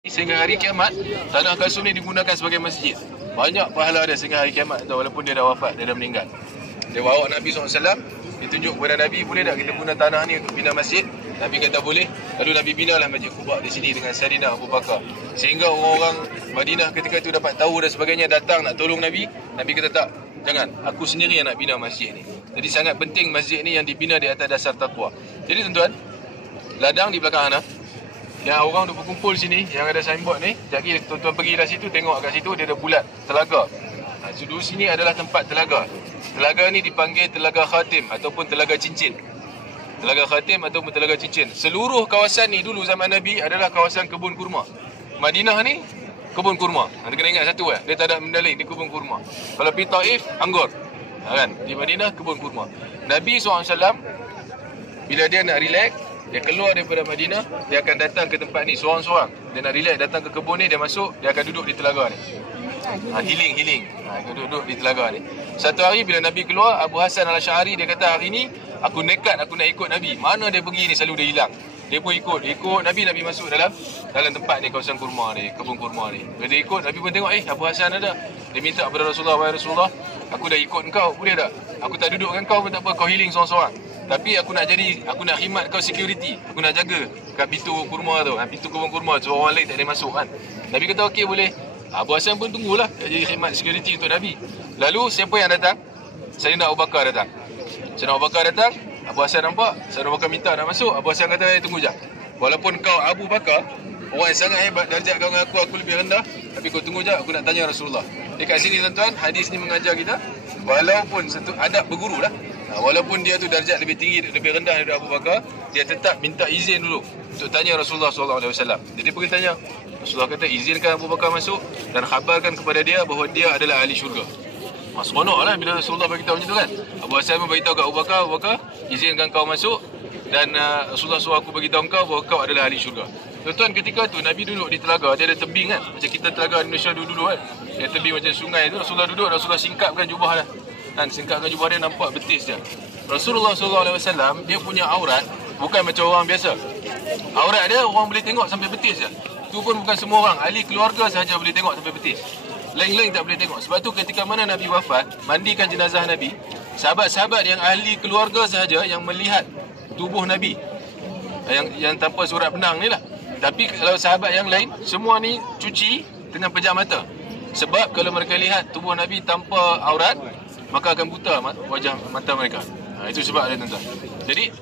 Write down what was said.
Sehingga hari kiamat, Tanah Kalsum ni digunakan sebagai masjid. Banyak pahala dia sehingga hari kiamat, walaupun dia dah wafat, dia dah meninggal. Dia bawa Nabi SAW, ditunjuk kepada Nabi, boleh tak kita guna tanah ni untuk bina masjid? Nabi kata boleh. Lalu Nabi binalah Masjid Quba di sini dengan Sayyidina Abu Bakar. Sehingga orang-orang Madinah ketika itu dapat tahu dan sebagainya, datang nak tolong Nabi. Nabi kata tak, jangan, aku sendiri yang nak bina masjid ni. Jadi sangat penting masjid ni yang dibina di atas dasar taqwa. Jadi tuan-tuan, ladang di belakang Ana, yang orang duk berkumpul sini, yang ada signboard ni, jadi tuan-tuan pergi lah situ, tengok kat situ, dia ada bulat, telaga. Dulu sini adalah tempat telaga. Telaga ni dipanggil Telaga Khatim ataupun Telaga Cincin. Telaga Khatim ataupun Telaga Cincin. Seluruh kawasan ni dulu zaman Nabi adalah kawasan kebun kurma. Madinah ni kebun kurma. Anda kena ingat satu dia tak ada benda lain, ni kebun kurma. Kalau pergi Taif, anggur. Kan? Di Madinah kebun kurma. Nabi SAW bila dia nak relax, dia keluar daripada Madinah, dia akan datang ke tempat ni seorang-seorang. Dia nak relax, datang ke kebun ni, dia masuk, dia akan duduk di telaga ni. Healing. Duduk di telaga ni. Satu hari bila Nabi keluar, Abu Hasan Al-Asy'ari dia kata, hari ni aku nekat, aku nak ikut Nabi. Mana dia pergi ni selalu dia hilang. Dia pun ikut Nabi masuk dalam tempat ni, kawasan kurma ni, kebun kurma ni. Bila dia ikut, Nabi pun tengok, Abu Hasan ada. Dia minta kepada Rasulullah, wahai Rasulullah, aku dah ikut engkau, boleh tak? Aku tak duduk dengan kau pun tak apa, kau healing seorang-seorang. Tapi aku nak khidmat kau security. Aku nak jaga kat pintu kurma tu, pintu kebun kurma tu, orang lain tak boleh masuk kan. Nabi kata okey boleh. Abu Hasan pun tunggulah jadi khidmat security untuk Nabi. Lalu siapa yang datang? Sayyidina Abu Bakar datang. Sayyidina Abu Bakar datang, Abu Hasan nampak, Sayyidina Abu Bakar minta nak masuk. Abu Hasan kata, tunggu jap. Walaupun kau Abu Bakar, orang yang sangat hebat, darjat kau dengan aku lebih rendah, tapi kau tunggu jap, aku nak tanya Rasulullah. Dekat sini tuan-tuan, hadis ni mengajar kita, walaupun satu adab berguru lah, walaupun dia tu darjat lebih tinggi, lebih rendah daripada Abu Bakar, dia tetap minta izin dulu untuk tanya Rasulullah SAW. Jadi pergi tanya. Rasulullah kata, izinkan Abu Bakar masuk dan khabarkan kepada dia bahawa dia adalah ahli syurga. Seronok lah bila Rasulullah beritahu macam tu kan. Abu Hasan pun beritahu kat Abu Bakar, izinkan kau masuk dan Rasulullah suruh aku beritahu kau bahawa kau adalah ahli syurga. Tuan-tuan, ketika tu Nabi duduk di telaga, dia ada tebing kan. Macam kita telaga Indonesia dulu kan. Dia tebing macam sungai tu, Rasulullah duduk, Rasulullah singkapkan jubah dia. Dan singkapkan jubah dia, nampak betis dia. Rasulullah SAW, dia punya aurat bukan macam orang biasa. Aurat dia orang boleh tengok sampai betis je. Tu pun bukan semua orang, ahli keluarga sahaja boleh tengok sampai betis. Lain-lain tak boleh tengok. Sebab tu ketika mana Nabi wafat, mandikan jenazah Nabi, sahabat-sahabat yang ahli keluarga sahaja yang melihat tubuh Nabi, yang tanpa surat benang ni lah. Tapi kalau sahabat yang lain, semua ni cuci dengan pejam mata. Sebab kalau mereka lihat tubuh Nabi tanpa aurat, maka akan buta wajah mata mereka. Itu sebab dia tuan-tuan. Jadi